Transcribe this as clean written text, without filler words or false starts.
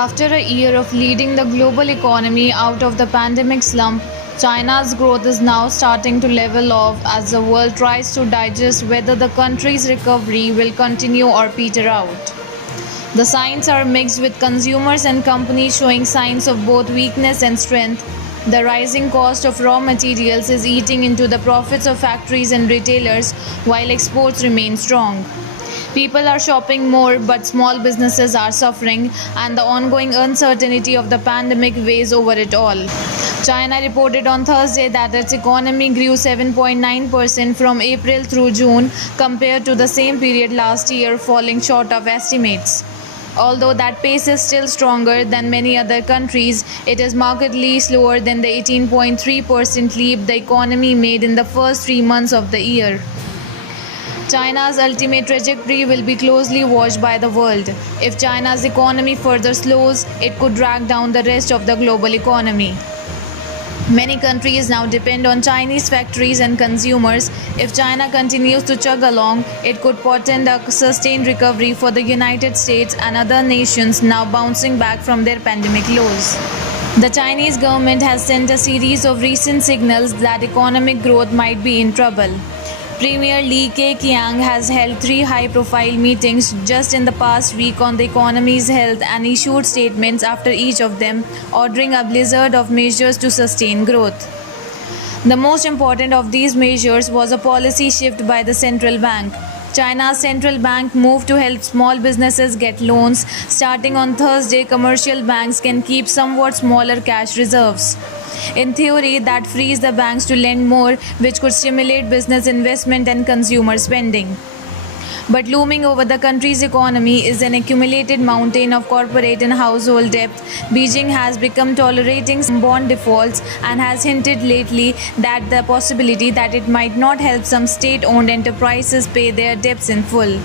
After a year of leading the global economy out of the pandemic slump, China's growth is now starting to level off as the world tries to digest whether the country's recovery will continue or peter out. The signs are mixed, with consumers and companies showing signs of both weakness and strength. The rising cost of raw materials is eating into the profits of factories and retailers, while exports remain strong. People are shopping more, but small businesses are suffering, and the ongoing uncertainty of the pandemic weighs over it all. China reported on Thursday that its economy grew 7.9% from April through June compared to the same period last year, falling short of estimates. Although that pace is still stronger than many other countries, it is markedly slower than the 18.3% leap the economy made in the first 3 months of the year. China's ultimate trajectory will be closely watched by the world. If China's economy further slows, it could drag down the rest of the global economy. Many countries now depend on Chinese factories and consumers. If China continues to chug along, it could portend a sustained recovery for the United States and other nations now bouncing back from their pandemic lows. The Chinese government has sent a series of recent signals that economic growth might be in trouble. Premier Li Keqiang has held 3 high-profile meetings just in the past week on the economy's health and issued statements after each of them, ordering a blizzard of measures to sustain growth. The most important of these measures was a policy shift by the central bank. China's central bank moved to help small businesses get loans. Starting on Thursday, commercial banks can keep somewhat smaller cash reserves. In theory, that frees the banks to lend more, which could stimulate business investment and consumer spending. But looming over the country's economy is an accumulated mountain of corporate and household debt. Beijing has become tolerating some bond defaults and has hinted lately that the possibility that it might not help some state-owned enterprises pay their debts in full.